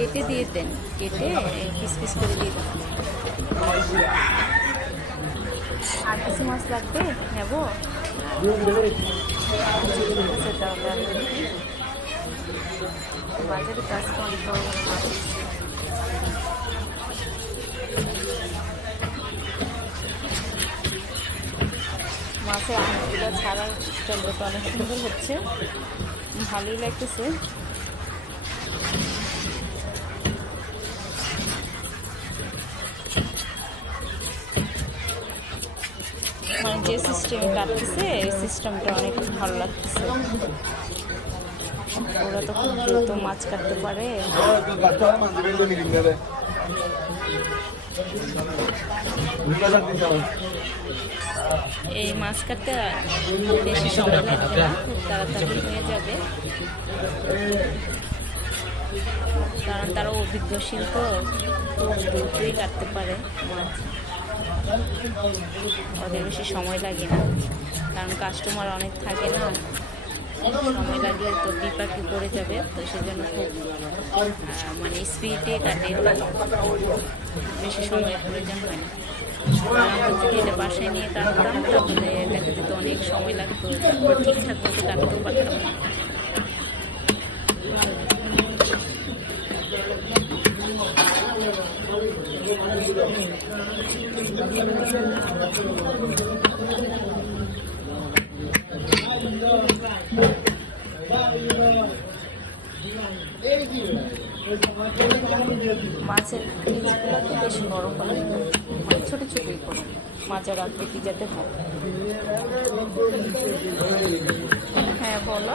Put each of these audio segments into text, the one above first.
কেটে দিয়ে দেন, কেটে পিস পিস করে দিয়ে দেন। আর কিছু মাছ লাগবে? নেব? বাজারে কাজ করি তো। মাছ মাছের আঙুলগুলো ছাড়ার স্টাইলটা অনেক সুন্দর হচ্ছে। ভালোই লাগতেছে। যে সিস্টেমে কাটতেছে এই সিস্টেমটা অনেক ভালো লাগতেছে। ওরা তো খুব দ্রুত মাছ কাটতে পারে. এই মাছ কাটতে বেশি সময় লাগবে খুব তাড়াতাড়ি হয়ে যাবে। কারণ তারা অভিজ্ঞ শিল্প খুব দ্রুতই কাটতে পারে। মাছ ওদের বেশি সময় লাগে না। কারণ কাস্টমার অনেক থাকে না, সময় লাগলে তো বিপাকি পড়ে যাবে, তো সেজন্য খুব মানে স্পিডে কাটে বেশি সময় প্রয়োজন হয় না। যদি এটা বাসায় নিয়ে কাটতাম, তাহলে দেখা যেত অনেক সময় লাগতো, ঠিকঠাক মতো কাটতেও পারতাম না। মাছের পিসগুলোকে বেশি বড় করে মানে ছোটো ছোটোই করো। মাছের আকৃতি যাতে হয়? হ্যাঁ বলো।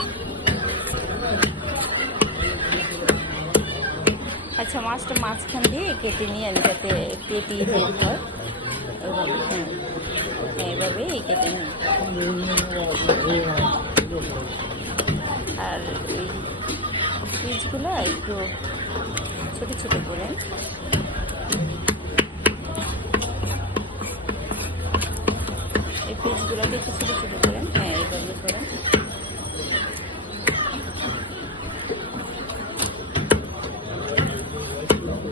আচ্ছা মাছটা মাঝখান দিয়ে কেটে নিয়ে আমি যাতে পেটি বের হয়, এভাবে হ্যাঁ এভাবেই কেটে নিই আর এই পিসগুলো একটু ছোটো ছোটো করে। এই পিসগুলোকে একটু ছোটো ছোটো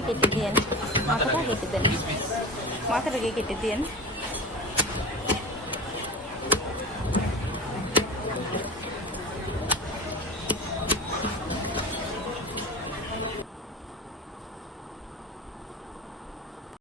কেটে দিয়েন মাথাটা কেটে দেন মাথাটাকে কেটে দিয়েন